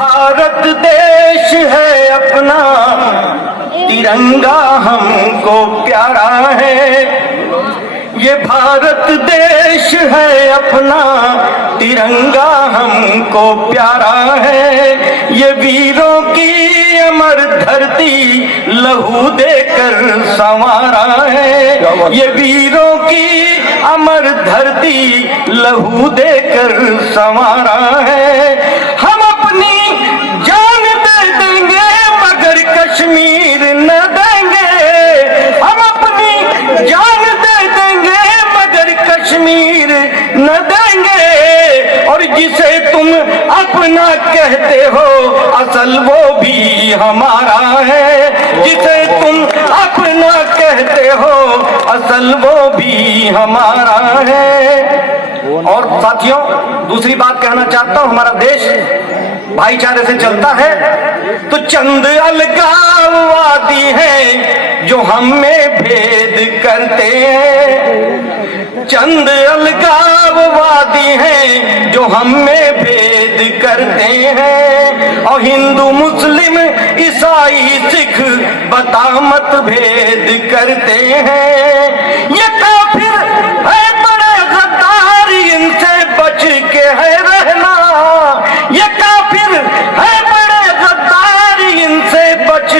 भारत देश है अपना, तिरंगा हमको प्यारा है। ये भारत देश है अपना, तिरंगा हमको प्यारा है। ये वीरों की अमर धरती लहू देकर संवारा है। ये वीरों की अमर धरती लहू देकर संवारा है। हम अपनी जान दे देंगे मगर कश्मीर न देंगे। हम अपनी जान दे देंगे मगर कश्मीर न देंगे। और जिसे तुम अपना कहते हो असल वो भी हमारा है। जिसे तुम अपना कहते हो असल वो भी हमारा है। और साथियों, दूसरी बात कहना चाहता हूं, हमारा देश भाईचारे से चलता है। तो चंद अलगाववादी हैं जो हम में भेद करते हैं। चंद अलगाववादी हैं जो हम में भेद करते हैं। और हिंदू मुस्लिम ईसाई सिख बता मत भेद करते हैं। ये काफिर है बड़े गद्दार, इनसे बच के है रहना। ये काफिर है बड़े गद्दार, इनसे बच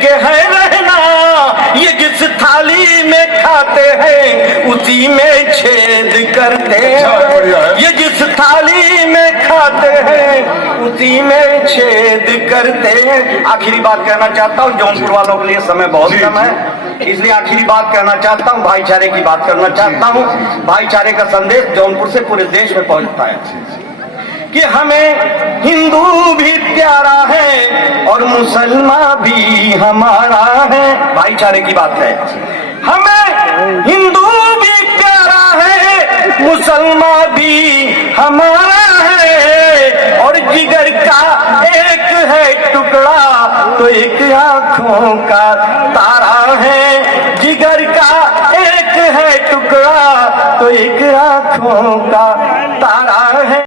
के है रहना। ये जिस थाली में खाते हैं उसी में छेद करते हैं। ये जिस थाली में खाते हैं उसी में छेद करते हैं। आखिरी बात कहना चाहता हूँ, जौनपुर वालों के लिए समय बहुत कम है, इसलिए आखिरी बात कहना चाहता हूँ, भाईचारे की बात करना चाहता हूँ। भाईचारे का संदेश जौनपुर से पूरे देश में पहुंचता है कि हमें हिंदू भी प्यारा है और मुसलमान भी हमारा है। भाईचारे की बात है, हमें हिंदू भी प्यारा है, मुसलमान भी हमारा है। और जिगर का एक है टुकड़ा तो एक आंखों का तारा है। जिगर का एक है टुकड़ा तो एक आंखों का तारा